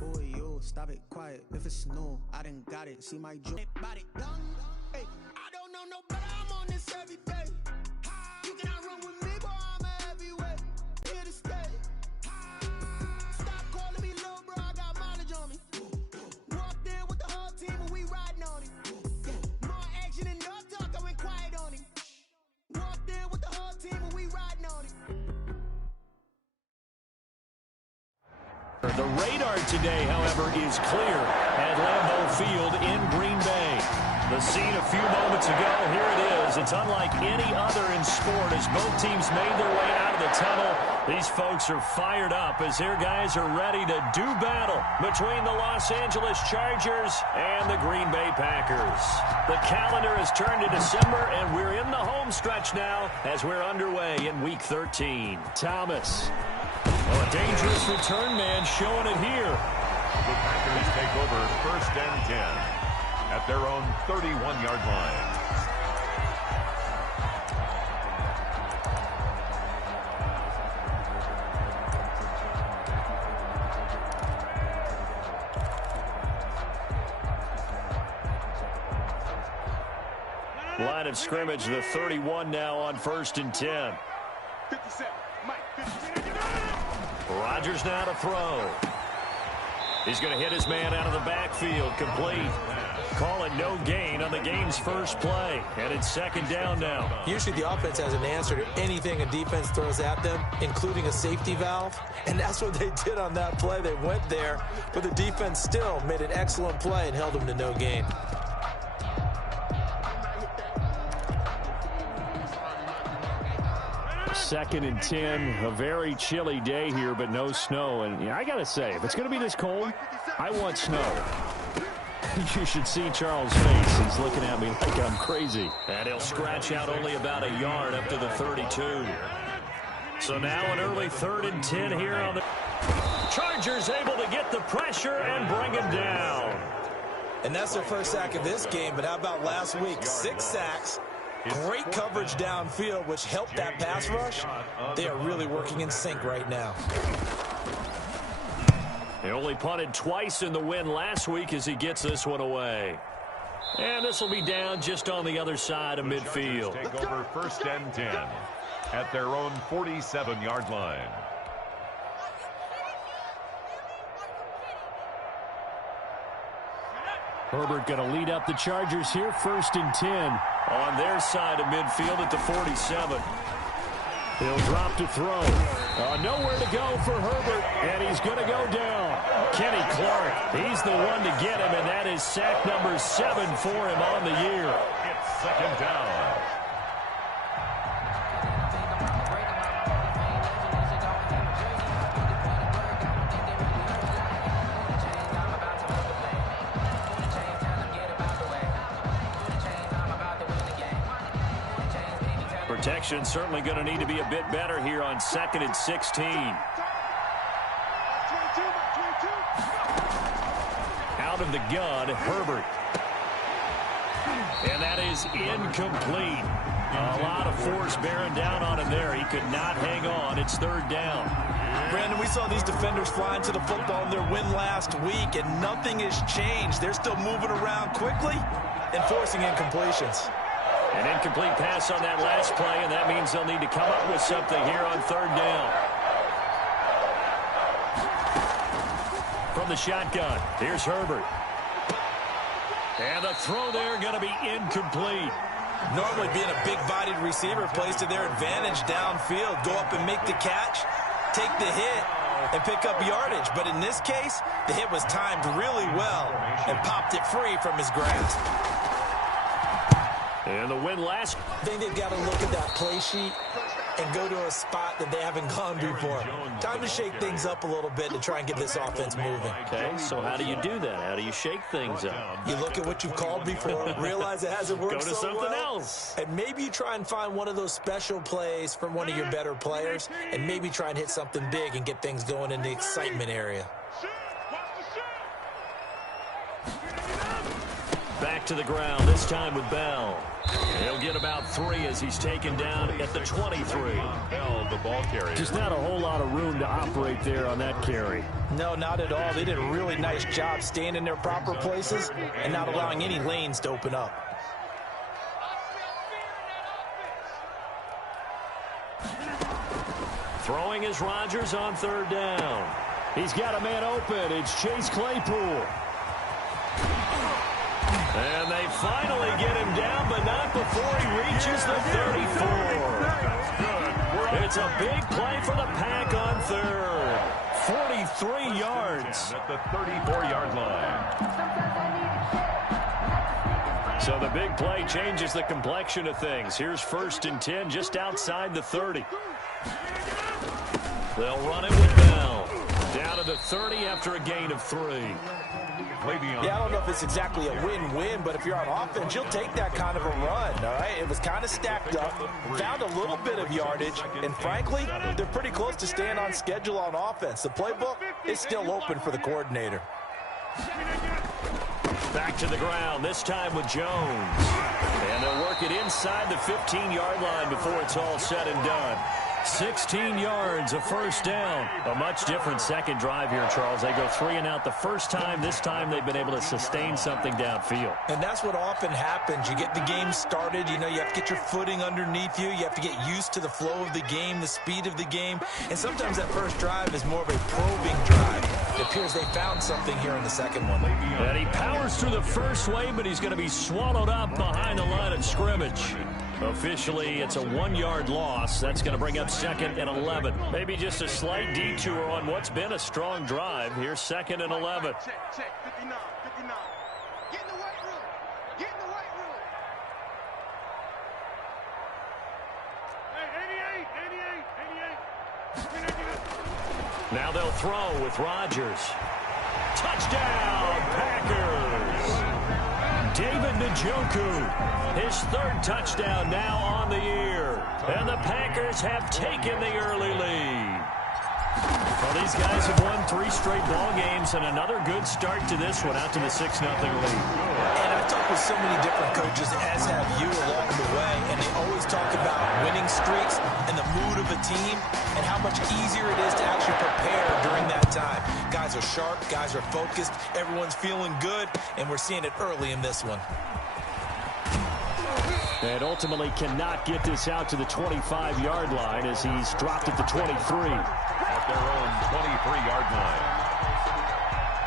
Boy, yo, stop it, quiet. If it's snow, I done got it. See my joke. Hey, I don't know no better. I'm on this every day. You cannot run with me, boy. I'm a heavyweight. Here to stay. Stop calling me little bro. I got mileage on me. Walked in with the whole team and we riding on it. More action and no talk. I went quiet on it. Walked in with the whole team and we riding on it. The radar today, however, is clear at Lambeau Field in Green Bay. The scene a few moments ago, here it is. It's unlike any other in sport as both teams made their way out of the tunnel. These folks are fired up as their guys are ready to do battle between the Los Angeles Chargers and the Green Bay Packers. The calendar has turned to December, and we're in the home stretch now as we're underway in Week 13. Thomas. Oh, a dangerous return man showing it here. The Packers take over 1st and 10 at their own 31-yard line. Line of scrimmage, the 31 now on 1st and 10. 57, Mike, 57. Rodgers now to throw. He's going to hit his man out of the backfield, complete. Call it no gain on the game's first play, and it's 2nd down now. Usually the offense has an answer to anything a defense throws at them, including a safety valve, and that's what they did on that play. They went there, but the defense still made an excellent play and held them to no gain. Second and 10, a very chilly day here, but no snow. And yeah, I got to say, if it's going to be this cold, I want snow. You should see Charles' face. He's looking at me like I'm crazy. And he'll scratch out only about a yard up to the 32. So now an early 3rd and 10 here on the Chargers, able to get the pressure and bring him down. And that's their first sack of this game, but how about last week? 6 sacks. Great coverage downfield, which helped that pass rush. They are really working in sync right now. He only punted twice in the win last week as he gets this one away. And this will be down just on the other side of midfield. Take over 1st and 10 at their own 47-yard line. Herbert going to lead up the Chargers here, 1st and 10 on their side of midfield at the 47. He'll drop to throw. Nowhere to go for Herbert, and he's going to go down. Kenny Clark, he's the one to get him, and that is sack number 7 for him on the year. It's 2nd down. Protection certainly going to need to be a bit better here on 2nd and 16. Out of the gun, Herbert. And that is incomplete. A lot of force bearing down on him there. He could not hang on. It's 3rd down. Brandon, we saw these defenders flying to the football in their win last week, and nothing has changed. They're still moving around quickly and forcing incompletions. An incomplete pass on that last play, and that means they'll need to come up with something here on 3rd down. From the shotgun, here's Herbert. And the throw there going to be incomplete. Normally being a big-bodied receiver plays to their advantage downfield. Go up and make the catch, take the hit, and pick up yardage. But in this case, the hit was timed really well and popped it free from his grasp. And the win last. I think they've got to look at that play sheet and go to a spot that they haven't gone before. Time to shake things up a little bit to try and get this offense moving. Okay, so how do you do that? How do you shake things up? You look at what you've called before, realize it hasn't worked Go to so something well, else. and maybe you try and find one of those special plays from one of your better players, and maybe try and hit something big and get things going in the excitement area. Back to the ground, this time with Bell. He'll get about 3 as he's taken down at the 23. Bell, the ball carrier. Just not a whole lot of room to operate there on that carry. No, not at all. They did a really nice job staying in their proper places and not allowing any lanes to open up. Throwing is Rodgers on 3rd down. He's got a man open. It's Chase Claypool. And they finally get him down, but not before he reaches the 34. It's a big play for the Pack on 3rd. 43 yards. At the 34-yard line. So the big play changes the complexion of things. Here's 1st and 10 just outside the 30. They'll run it with Bell. Down to the 30 after a gain of 3. Yeah, I don't know if it's exactly a win-win, but if you're on offense, you'll take that kind of a run, all right? It was kind of stacked up, found a little bit of yardage, and frankly, they're pretty close to staying on schedule on offense. The playbook is still open for the coordinator. Back to the ground, this time with Jones. And they'll work it inside the 15-yard line before it's all said and done. 16 yards, a 1st down. A much different second drive here, Charles. They go 3 and out the first time. This time they've been able to sustain something downfield. And that's what often happens. You get the game started. You know, you have to get your footing underneath you. You have to get used to the flow of the game, the speed of the game. And sometimes that first drive is more of a probing drive. It appears they found something here in the second one. And he powers through the first wave, but he's going to be swallowed up behind the line of scrimmage. Officially, it's a 1-yard loss. That's going to bring up 2nd and 11. Maybe just a slight detour on what's been a strong drive. Here's 2nd and 11. Check, 59, 59. Get in the weight room. Get in the weight room. Hey, 88, 88, 88. Now they'll throw with Rodgers. Touchdown, Packers! David Njoku, his 3rd touchdown now on the year. And the Packers have taken the early lead. Well, these guys have won 3 straight ball games and another good start to this one out to the 6-0 lead. And I've talked with so many different coaches, as have you, along the way, and they always talk about winning streaks and the mood of a team and how much easier it is to actually prepare during that time. Guys are sharp, guys are focused, everyone's feeling good, and we're seeing it early in this one. And ultimately cannot get this out to the 25-yard line as he's dropped at the 23. At their own 23-yard line.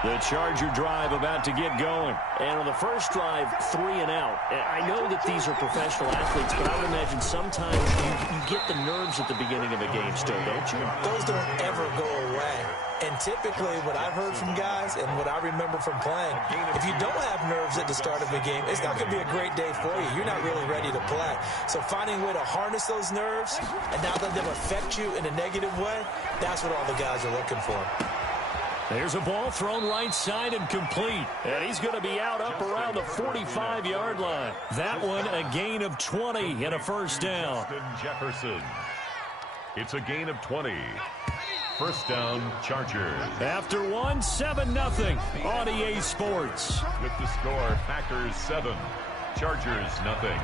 The Charger drive about to get going. And on the first drive, 3 and out. I know that these are professional athletes, but I would imagine sometimes you get the nerves at the beginning of a game still, don't you? Those don't ever go away. And typically what I've heard from guys and what I remember from playing, if you don't have nerves at the start of a game, it's not going to be a great day for you. You're not really ready to play. So finding a way to harness those nerves and not let them affect you in a negative way, that's what all the guys are looking for. There's a ball thrown right side and complete. And he's going to be out up around the 45-yard line. That one a gain of 20 and a 1st down. Jefferson. It's a gain of 20. 1st down, Chargers. After one, 7-0 on EA Sports. With the score, Packers 7, Chargers nothing.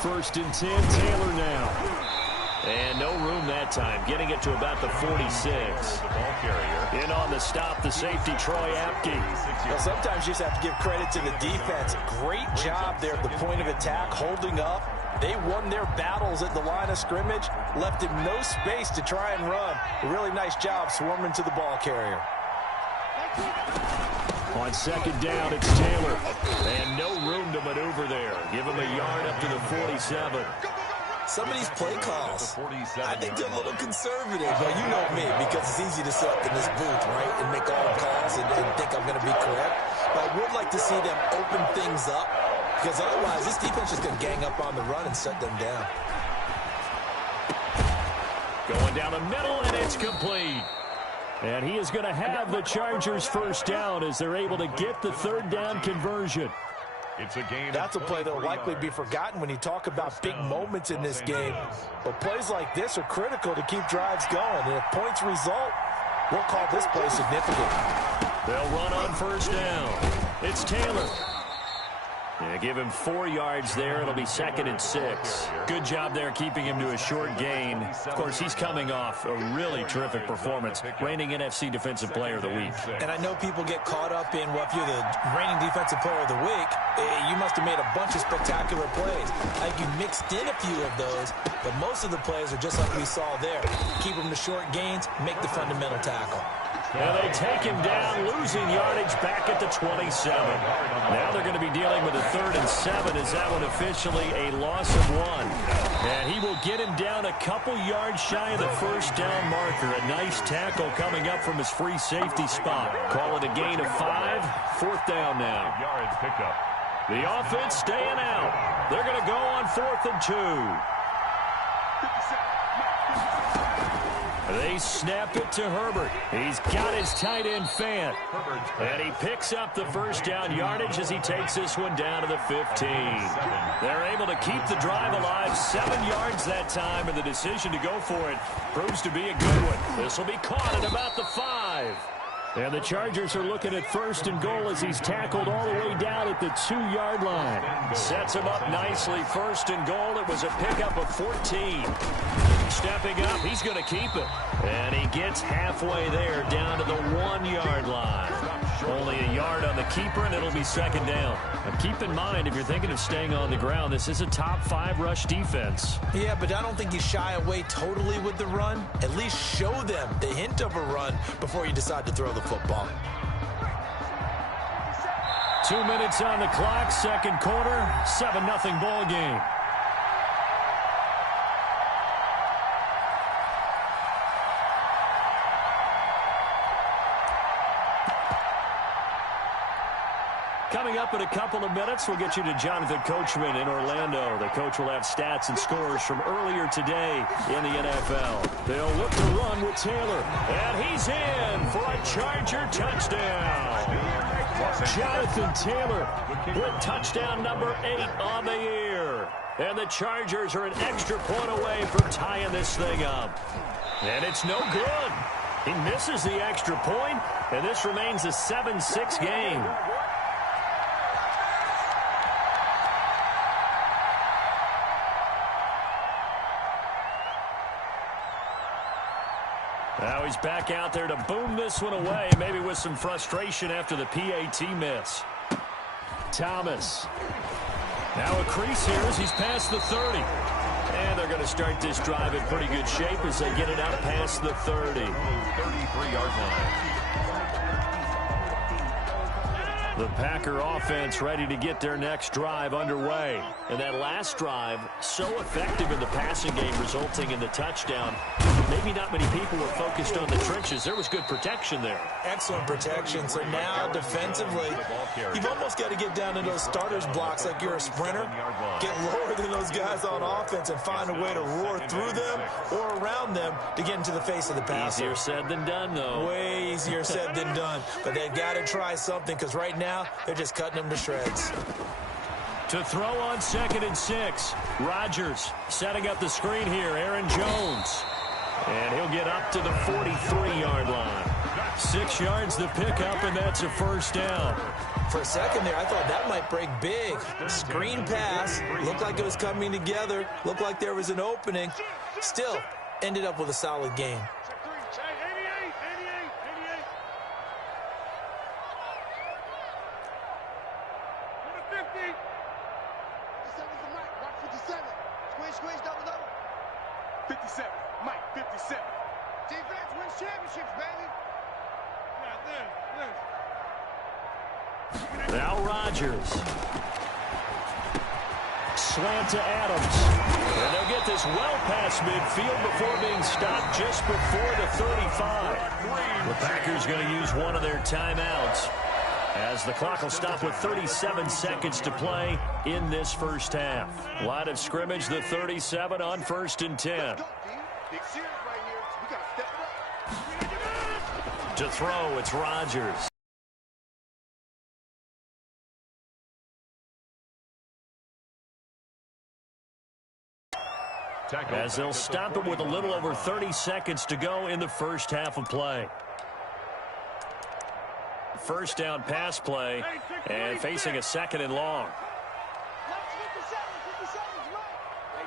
1st and 10, Taylor now. And no room that time, getting it to about the 46. The ball carrier. In on the stop, the safety, Dextroyah14's. Well, sometimes you just have to give credit to the defense. Great job there at the point of attack, holding up. They won their battles at the line of scrimmage, left him no space to try and run. A really nice job swarming to the ball carrier. On 2nd down, it's Taylor. And no room to maneuver there. Give him a yard up to the 47. Some of these play calls, I think they're a little conservative. Well, you know me, because it's easy to sit up in this booth, right, and make all the calls and think I'm going to be correct. But I would like to see them open things up, because otherwise this defense is going to gang up on the run and shut them down. Going down the middle, and it's complete. And he is going to have the Chargers 1st down as they're able to get the 3rd down conversion. It's a gain. That's a play that will likely be forgotten when you talk about big moments in this game. But plays like this are critical to keep drives going. And if points result, we'll call this play significant. They'll run on first down. It's Taylor. Yeah, give him 4 yards there. It'll be 2nd and 6. Good job there keeping him to a short gain. Of course, he's coming off a really terrific performance, reigning NFC Defensive Player of the Week. And I know people get caught up in, well, if you're the reigning Defensive Player of the Week, you must have made a bunch of spectacular plays. I think you mixed in a few of those, but most of the plays are just like we saw there. Keep them to short gains, make the fundamental tackle. And they take him down, losing yardage back at the 27. Now they're going to be dealing with a 3rd and 7 as that one officially a loss of 1. And he will get him down a couple yards shy of the first down marker. A nice tackle coming up from his free safety spot. Call it a gain of 5. 4th down now. Yards pickup. The offense staying out. They're going to go on 4th and 2. They snap it to Herbert. He's got his tight end Fant. And he picks up the first down yardage as he takes this one down to the 15. They're able to keep the drive alive. 7 yards that time, and the decision to go for it proves to be a good one. This will be caught at about the 5. And the Chargers are looking at 1st and goal as he's tackled all the way down at the 2-yard line. Sets him up nicely. 1st and goal. It was a pickup of 14. Stepping up, he's going to keep it. And he gets halfway there down to the 1-yard line. Only a yard on the keeper, and it'll be 2nd down. Now keep in mind, if you're thinking of staying on the ground, this is a top 5 rush defense. Yeah, but I don't think you shy away totally with the run. At least show them the hint of a run before you decide to throw the football. 2 minutes on the clock, 2nd quarter, 7-0 ball game. Coming up in a couple of minutes, we'll get you to Jonathan Coachman in Orlando. The coach will have stats and scores from earlier today in the NFL. They'll look to run with Taylor. And he's in for a Charger touchdown. Jonathan Taylor with touchdown number 8 on the year. And the Chargers are an extra point away from tying this thing up. And it's no good. He misses the extra point, and this remains a 7-6 game. Now he's back out there to boom this one away, maybe with some frustration after the PAT miss. Thomas. Now a crease here as he's past the 30. And they're going to start this drive in pretty good shape as they get it out past the 30. 33-yard line. The Packer offense ready to get their next drive underway. And that last drive, so effective in the passing game, resulting in the touchdown. Maybe not many people were focused on the trenches. There was good protection there. Excellent protection. So now defensively, you've almost got to get down to those starters blocks like you're a sprinter. Get lower than those guys on offense and find a way to roar through them or around them to get into the face of the passer. Easier said than done, though. Way easier said than done. But they've got to try something because right now they're just cutting them to shreds. To throw on 2nd and 6. Rodgers setting up the screen here. Aaron Jones. And he'll get up to the 43-yard line. 6 yards the pickup, and that's a 1st down. For a second there, I thought that might break big. Screen pass. Looked like it was coming together. Looked like there was an opening. Still, ended up with a solid game. Now Rodgers. Slant to Adams. And they'll get this well past midfield before being stopped just before the 35. The Packers going to use one of their timeouts as the clock will stop with 37 seconds to play in this first half. Line of scrimmage, the 37 on 1st and 10. To throw, it's Rodgers. as they'll stop it with a little over 30 seconds to go in the first half of play. First down pass play and facing a second and long.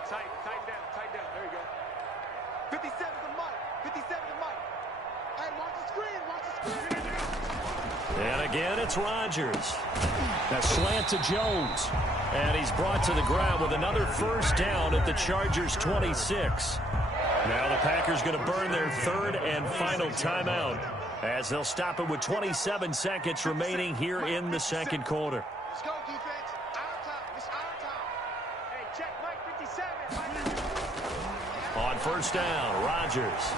Tighten down. There you go. 57 to Mike. 57 to Mike. Hey, watch the screen. And again, it's Rodgers. A slant to Jones. And he's brought to the ground with another first down at the Chargers' 26. Now the Packers going to burn their third and final timeout, as they'll stop it with 27 seconds remaining here in the second quarter. Let's go, defense. Our time. It's our time. Hey, check Mike 57. On first down, Rodgers.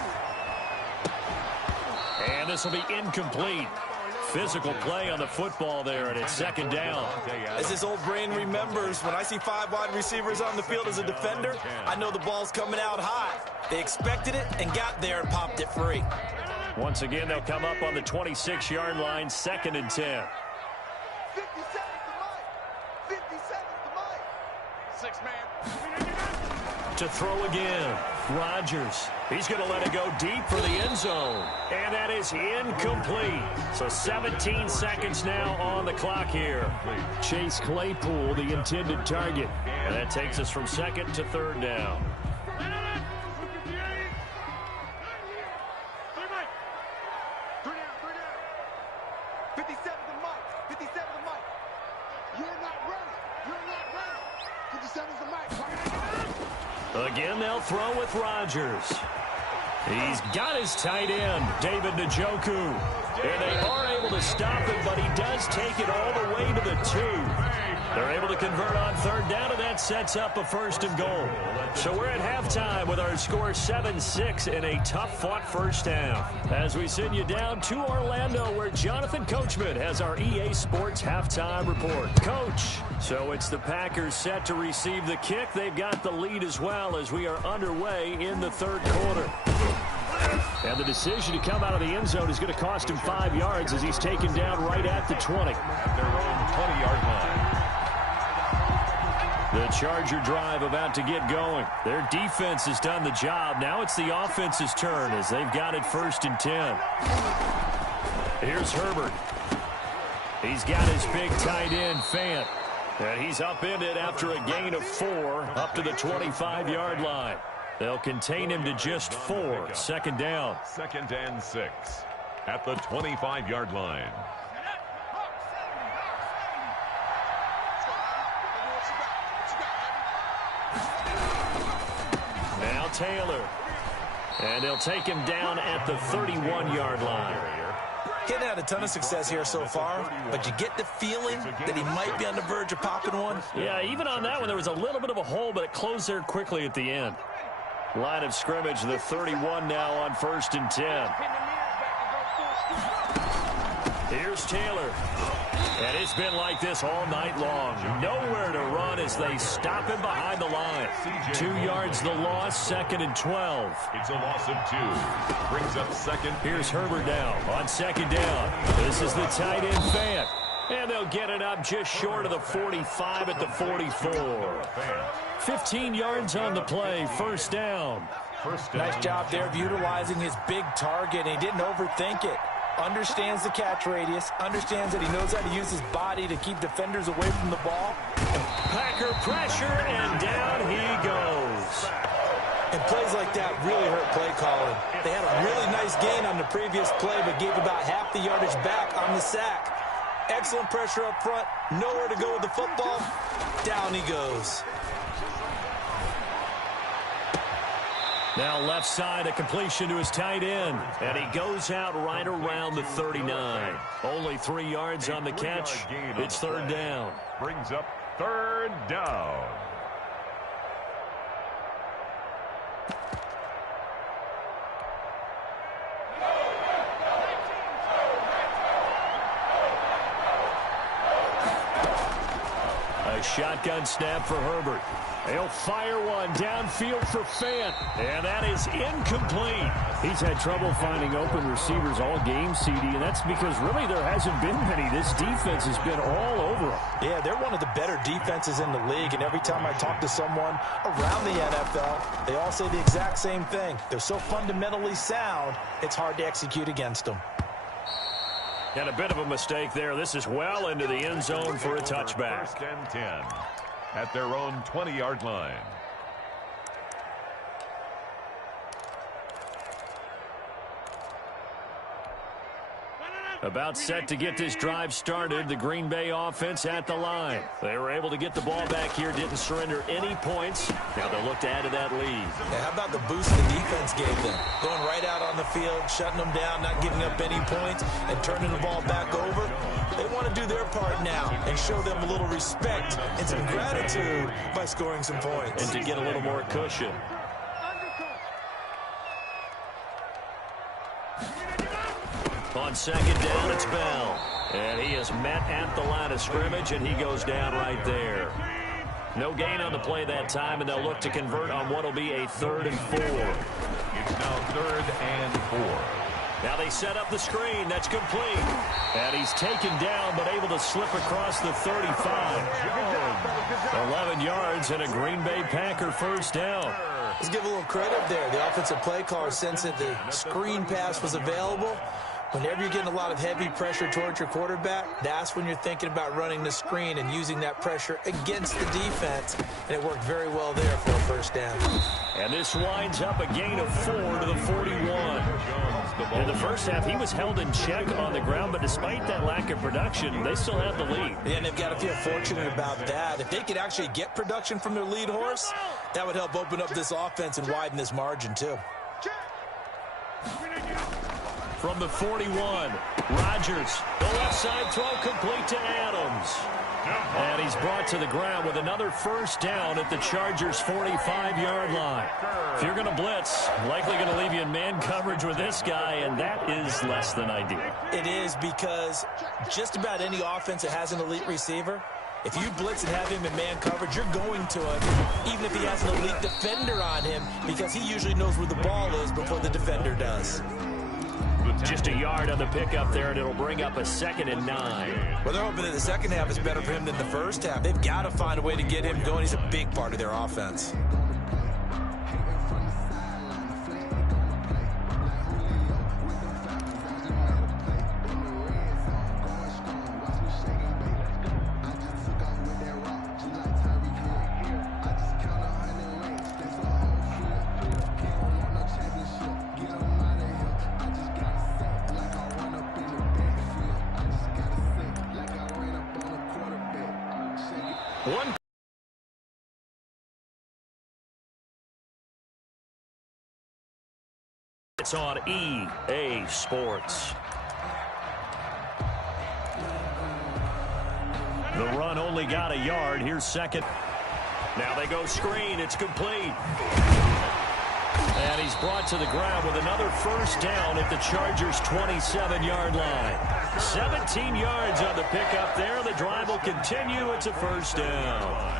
And this will be incomplete. Physical play on the football there, and it's second down. As his old brain remembers, when I see 5 wide receivers on the field as a defender, I know the ball's coming out high. They expected it and got there and popped it free. Once again, they'll come up on the 26-yard line, second and 10. 57 to Mike. 57 to Mike. 6 man. To throw again, Rodgers. He's going to let it go deep for the end zone. And that is incomplete. So 17 seconds now on the clock here. Chase Claypool, the intended target. And that takes us from second to third down. Again, they'll throw with Rodgers. He's got his tight end, David Njoku. And they are able to stop him, but he does take it all the way to the 2. They're able to convert on third down, and that sets up a first and goal. So we're at halftime with our score 7-6 in a tough-fought first half. As we send you down to Orlando, where Jonathan Coachman has our EA Sports halftime report. Coach, so it's the Packers set to receive the kick. They've got the lead as well as we are underway in the third quarter. And the decision to come out of the end zone is going to cost him 5 yards as he's taken down right at the 20. At their own 20-yard line. The Charger drive about to get going. Their defense has done the job. Now it's the offense's turn as they've got it first and 10. Here's Herbert. He's got his big tight end, Fant. And he's upended after a gain of 4 up to the 25-yard line. They'll contain him to just 4. Second down. 2nd and 6 at the 25-yard line. Now Taylor. And they'll take him down at the 31-yard line. He hasn't had a ton of success here so far, but you get the feeling that he might be on the verge of popping one. Yeah, even on that one, there was a little bit of a hole, but it closed there quickly at the end. Line of scrimmage, the 31 now on 1st and 10. Here's Taylor. And it's been like this all night long. Nowhere to run as they stop him behind the line. 2 yards the loss, 2nd and 12. It's a loss of 2. Brings up second. Here's Herbert now on second down. This is the tight end, Fant. And they'll get it up just short of the 45 at the 44. 15 yards on the play, first down. Nice job there of utilizing his big target, and he didn't overthink it. Understands the catch radius, understands that he knows how to use his body to keep defenders away from the ball. Packer pressure, and down he goes. And plays like that really hurt play calling. They had a really nice gain on the previous play, but gave about half the yardage back on the sack. Excellent pressure up front, nowhere to go with the football. Down he goes. Now left side, a completion to his tight end. And he goes out right around the 39. Only 3 yards on the catch. It's third down. Brings up third down. A shotgun snap for Herbert. He'll fire one downfield for Fant, and that is incomplete. He's had trouble finding open receivers all game, CD, and that's because really there hasn't been many. This defense has been all over them. Yeah, they're one of the better defenses in the league, and every time I talk to someone around the NFL, they all say the exact same thing. They're so fundamentally sound, it's hard to execute against them. And a bit of a mistake there. This is well into the end zone for a touchback. First and 10 at their own 20-yard line. About set to get this drive started. The Green Bay offense at the line. They were able to get the ball back here, didn't surrender any points. Now they'll look to add to that lead. Yeah, how about the boost the defense gave them? Going right out on the field, shutting them down, not giving up any points, and turning the ball back over. They want to do their part now and show them a little respect and some gratitude by scoring some points. And to get a little more cushion. On second down, it's Bell. And he is met at the line of scrimmage, and he goes down right there. No gain on the play that time, and they'll look to convert on what will be a 3rd and 4. It's now 3rd and 4. Now they set up the screen. That's complete. And he's taken down, but able to slip across the 35. 11 yards and a Green Bay Packer first down. Let's give a little credit there. The offensive play caller sensed that the screen pass was available. Whenever you're getting a lot of heavy pressure towards your quarterback, that's when you're thinking about running the screen and using that pressure against the defense. And it worked very well there for a first down. And this winds up a gain of 4 to the 41. In the first half, he was held in check on the ground, but despite that lack of production, they still have the lead. Yeah, and they've got to feel fortunate about that. If they could actually get production from their lead horse, that would help open up this offense and widen this margin, too. From the 41, Rodgers, the left side throw complete to Adams. And he's brought to the ground with another first down at the Chargers' 45-yard line. If you're going to blitz, likely going to leave you in man coverage with this guy, and that is less than ideal. It is, because just about any offense that has an elite receiver, if you blitz and have him in man coverage, you're going to him, even if he has an elite defender on him, because he usually knows where the ball is before the defender does. Just a yard on the pickup there, and it'll bring up a 2nd and 9. Well, they're hoping that the second half is better for him than the first half. They've got to find a way to get him going. He's a big part of their offense. It's on EA Sports. The run only got a yard. Here's second. Now they go screen. It's complete. And he's brought to the ground with another first down at the Chargers' 27-yard line. 17 yards on the pickup there. The drive will continue. It's a first down.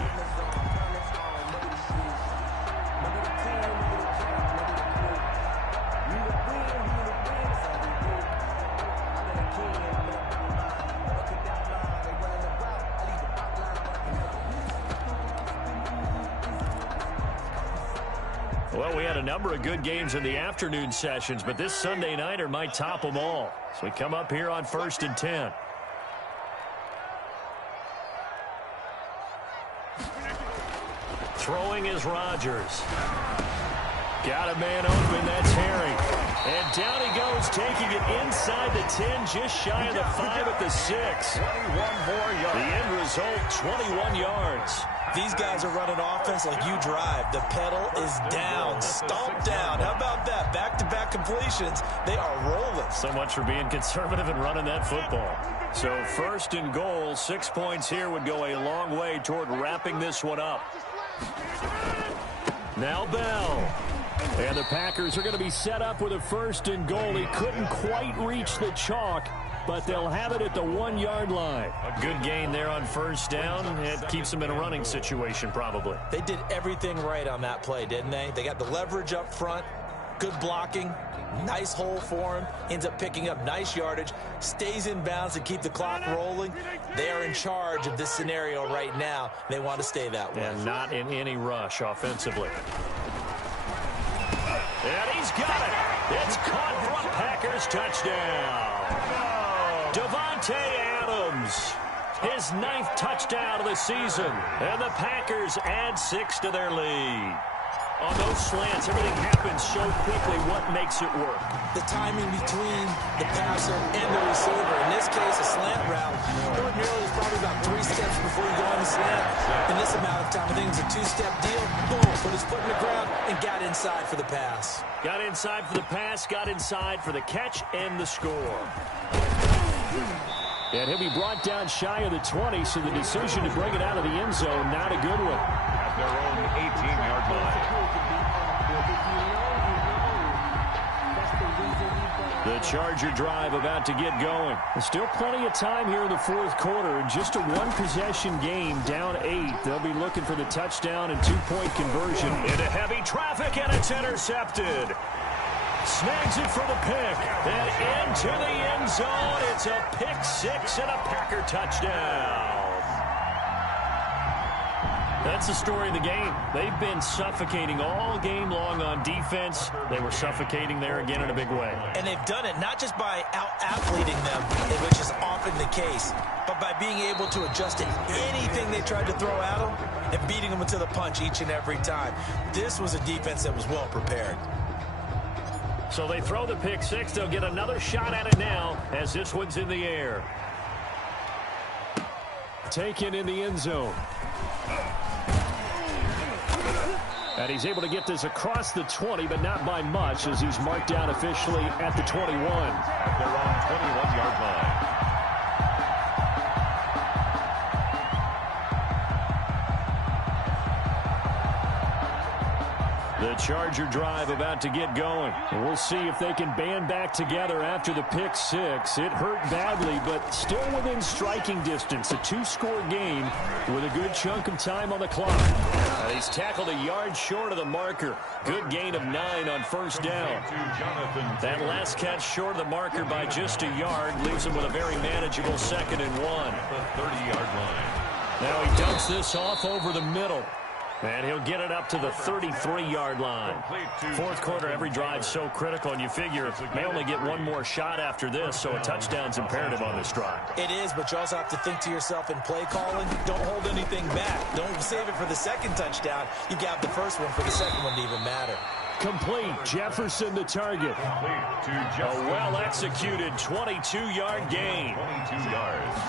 Well, we had a number of good games in the afternoon sessions, but this Sunday nighter might top them all. So we come up here on 1st and 10. Throwing is Rodgers. Got a man open. That's Herring. And down he goes, taking it inside the 10, just shy of the 5 at the 6. 21 more yards. The end result, 21 yards. These guys are running offense like you drive. The pedal is down, stomped down. How about that? Back-to-back completions. They are rolling. So much for being conservative and running that football. So 1st and goal, 6 points here would go a long way toward wrapping this one up. Now Bell. And the Packers are going to be set up with a 1st and goal. He couldn't quite reach the chalk. but they'll have it at the 1-yard line. A good gain there on first down. It keeps them in a running situation probably. They did everything right on that play, didn't they? They got the leverage up front, good blocking, nice hole for him, ends up picking up nice yardage, stays in bounds to keep the clock rolling. They are in charge of this scenario right now. They want to stay that way. And not in any rush offensively. And he's got it. It's caught for a Packers touchdown. Davante Adams, his 9th touchdown of the season. And the Packers add 6 to their lead. On those slants, everything happens so quickly. What makes it work? The timing between the passer and the receiver. In this case, a slant route. Ordinarily, it's probably about 3 steps before you go on the slant. In this amount of time, I think it's a 2-step deal. Boom, put his foot in the ground and got inside for the pass. Got inside for the pass, got inside for the catch and the score. And he'll be brought down shy of the 20, so the decision to bring it out of the end zone, not a good one. At their own 18-yard line. The Charger drive about to get going. There's still plenty of time here in the 4th quarter. Just a 1-possession game, down 8. They'll be looking for the touchdown and 2-point conversion. Into heavy traffic, and it's intercepted. Snags it for the pick. And into the end zone. It's a pick 6 and a Packer touchdown. That's the story of the game. They've been suffocating all game long on defense. They were suffocating there again in a big way. And they've done it not just by out-athleting them, which is often the case, but by being able to adjust to anything they tried to throw at them and beating them into the punch each and every time. This was a defense that was well prepared. So they throw the pick 6. They'll get another shot at it now as this one's in the air. Taken in the end zone. And he's able to get this across the 20, but not by much, as he's marked down officially at the 21. At their own 21-yard line. The Charger drive about to get going. We'll see if they can band back together after the pick 6. It hurt badly, but still within striking distance. A 2-score game with a good chunk of time on the clock. And he's tackled a yard short of the marker. Good gain of 9 on first down. That last catch short of the marker by just a yard leaves him with a very manageable 2nd and 1. The 30-yard line. Now he dumps this off over the middle. And he'll get it up to the 33-yard line. 4th quarter, every drive's so critical, and you figure may only get one more shot after this, so a touchdown's imperative on this drive. It is, but you also have to think to yourself in play calling, don't hold anything back. Don't save it for the 2nd touchdown. You got the first one for the 2nd one to even matter. Complete. Jefferson the target. A well-executed 22-yard gain. 22 yards.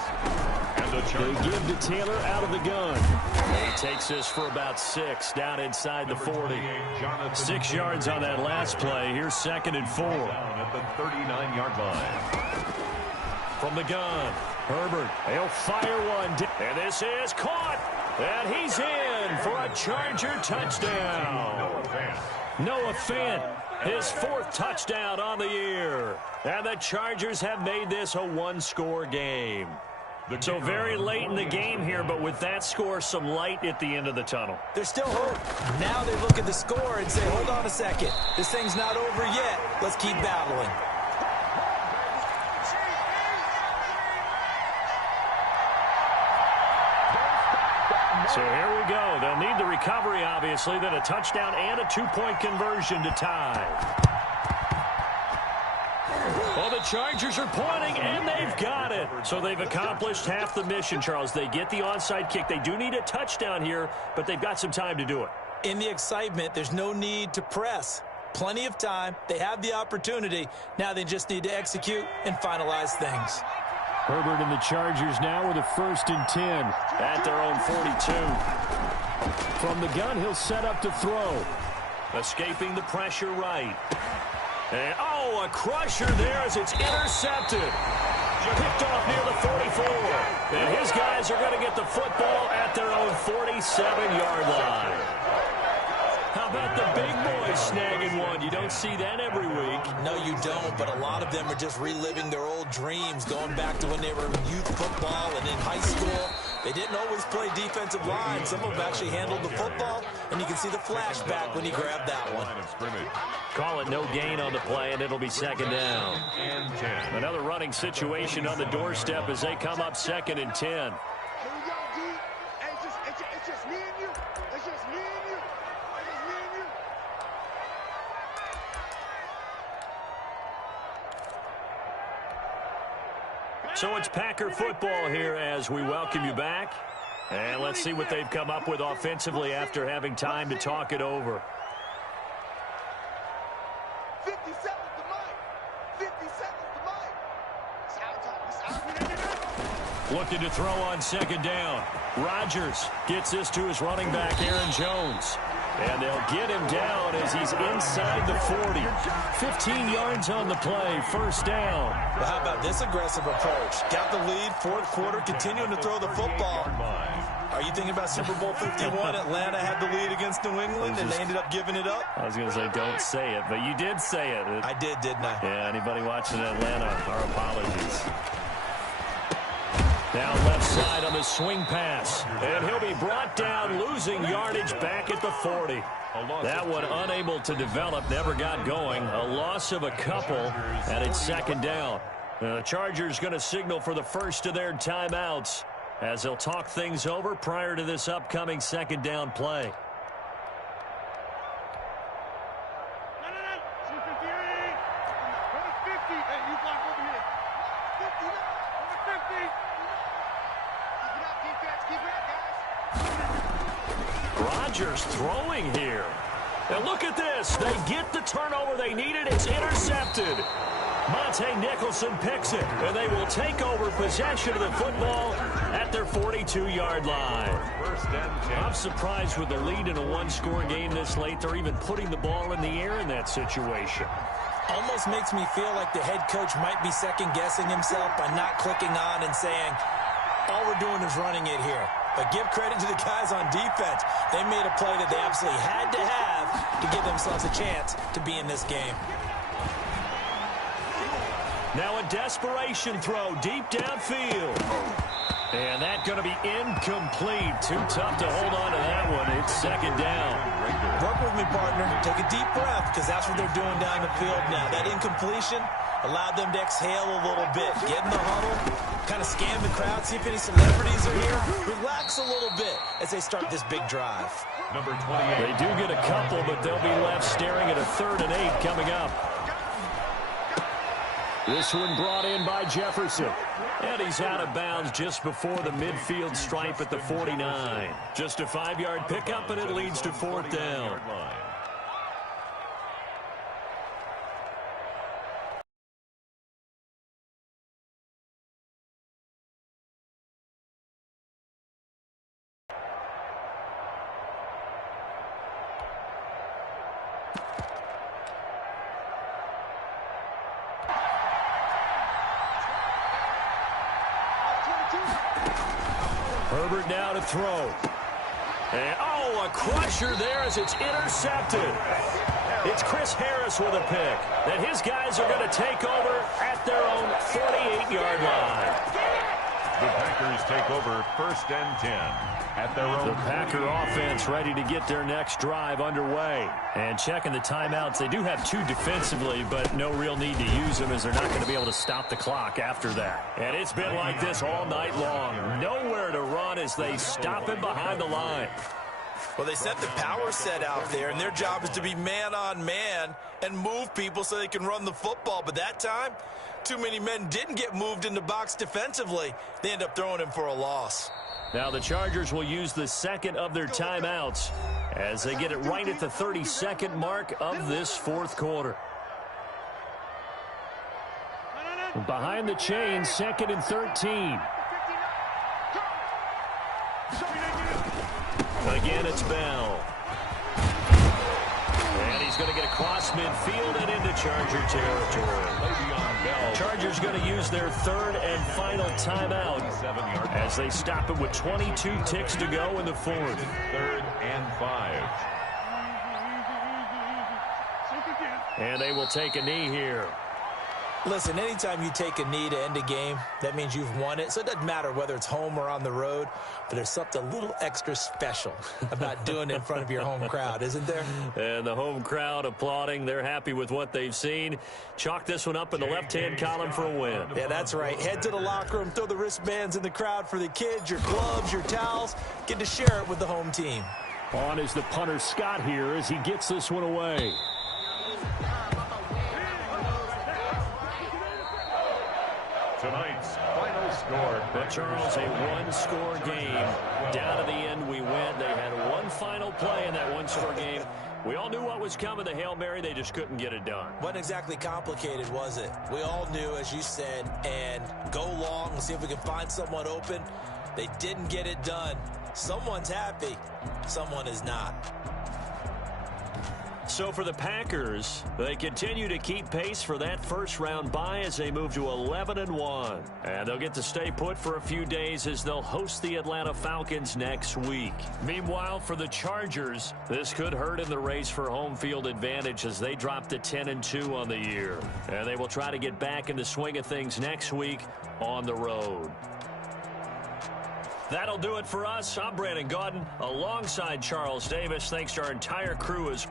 And the they give to Taylor out of the gun. He takes this for about 6 down inside the 40. 6 yards on that last play. Here's 2nd and 4. At the 39-yard line. From the gun, Herbert. He'll fire one. And this is caught. And he's in for a Charger touchdown. Noah Fant, his 4th touchdown on the year. And the Chargers have made this a 1-score game. So very late in the game here, but with that score, some light at the end of the tunnel. There's still hope. Now they look at the score and say, hold on a second. This thing's not over yet. Let's keep battling. So here we go. They'll need the recovery, obviously, then a touchdown and a 2-point conversion to tie. Well, the Chargers are pointing, and they've got it. So they've accomplished half the mission, Charles. They get the onside kick. They do need a touchdown here, but they've got some time to do it. In the excitement, there's no need to press. Plenty of time. They have the opportunity. Now they just need to execute and finalize things. Herbert and the Chargers now with a 1st and 10 at their own 42. From the gun, he'll set up to throw. Escaping the pressure right. And, a crusher there as it's intercepted. Picked off near the 44. And his guys are going to get the football at their own 47-yard line. How about the big boys snagging one? You don't see that every week. No, you don't, but a lot of them are just reliving their old dreams, going back to when they were in youth football and in high school. They didn't always play defensive line. Some of them actually handled the football, and you can see the flashback when he grabbed that one. Call it no gain on the play, and it'll be second down. Another running situation on the doorstep as they come up 2nd and 10. Here we go, D. Hey, it's just me and you. It's just me and you. It's just me and you. So it's Packer football here as we welcome you back. And let's see what they've come up with offensively after having time to talk it over. 57 to Mike. 57 to Mike. It's out time. It's out. Looking to throw on second down. Rodgers gets this to his running back, Aaron Jones. And they'll get him down as he's inside the 40. 15 yards on the play, first down. Well, how about this aggressive approach? Got the lead, fourth quarter, continuing to throw the football. Are you thinking about Super Bowl 51? Atlanta had the lead against New England, and they ended up giving it up? I was going to say, don't say it, but you did say it. I did, didn't I? Yeah, anybody watching Atlanta, our apologies. Down left side on the swing pass. And he'll be brought down, losing yardage back at the 40. That one unable to develop, never got going. A loss of a couple, and it's second down. The Chargers going to signal for the first of their timeouts as they'll talk things over prior to this upcoming second down play. Rodgers throwing here. And look at this. They get the turnover they needed. It's intercepted. Monte Nicholson picks it, and they will take over possession of the football at their 42-yard line. I'm surprised with the lead in a one-score game this late. They're even putting the ball in the air in that situation. Almost makes me feel like the head coach might be second-guessing himself by not clicking on and saying, all we're doing is running it here. But give credit to the guys on defense. They made a play that they absolutely had to have to give themselves a chance to be in this game. Now a desperation throw deep downfield. And that's going to be incomplete. Too tough to hold on to that one. It's second down. Work with me, partner. Take a deep breath, because that's what they're doing down the field now. That incompletion allowed them to exhale a little bit. Get in the huddle, kind of scan the crowd, see if any celebrities are here. Relax a little bit as they start this big drive. Number 28. They do get a couple, but they'll be left staring at a 3rd and 8 coming up. This one brought in by Jefferson. And he's out of bounds just before the midfield stripe at the 49. Just a 5-yard pickup, and it leads to 4th down. Herbert now to throw. And, oh, a crusher there as it's intercepted. It's Chris Harris with a pick. And his guys are going to take over at their own 48-yard line. The Packers take over 1st and 10 at their own. The Packer offense ready to get their next drive underway. And checking the timeouts, they do have 2 defensively, but no real need to use them as they're not going to be able to stop the clock after that. And it's been like this all night long. Nowhere to run as they stop him behind the line. Well, they set the power set out there, and their job is to be man-on-man and move people so they can run the football. But that time, too many men didn't get moved in the box defensively. They end up throwing him for a loss. Now the Chargers will use the second of their timeouts as they get it right at the 32nd mark of this 4th quarter. Behind the chains, 2nd and 13. Again, it's Bell. And he's going to get across midfield and into Charger territory. Chargers going to use their 3rd and final timeout as they stop it with 22 ticks to go in the 4th. 3rd and 5. And they will take a knee here. Listen, anytime you take a knee to end a game, that means you've won it. So it doesn't matter whether it's home or on the road, but there's something a little extra special about doing it in front of your home crowd, isn't there? And the home crowd applauding. They're happy with what they've seen. Chalk this one up in the left-hand column for a win. Yeah, that's right. Head to the locker room, throw the wristbands in the crowd for the kids, your gloves, your towels. Get to share it with the home team. On is the punter Scott here as he gets this one away. Tonight's final score. But Charles, a one-score game. Down to the end we went. They had one final play in that one-score game. We all knew what was coming. The Hail Mary, they just couldn't get it done. Wasn't exactly complicated, was it? We all knew, as you said, and go long and see if we can find someone open. They didn't get it done. Someone's happy. Someone is not. So for the Packers, they continue to keep pace for that first-round bye as they move to 11-1. And they'll get to stay put for a few days as they'll host the Atlanta Falcons next week. Meanwhile, for the Chargers, this could hurt in the race for home field advantage as they drop to 10-2 on the year. And they will try to get back in the swing of things next week on the road. That'll do it for us. I'm Brandon Gaudin alongside Charles Davis. Thanks to our entire crew as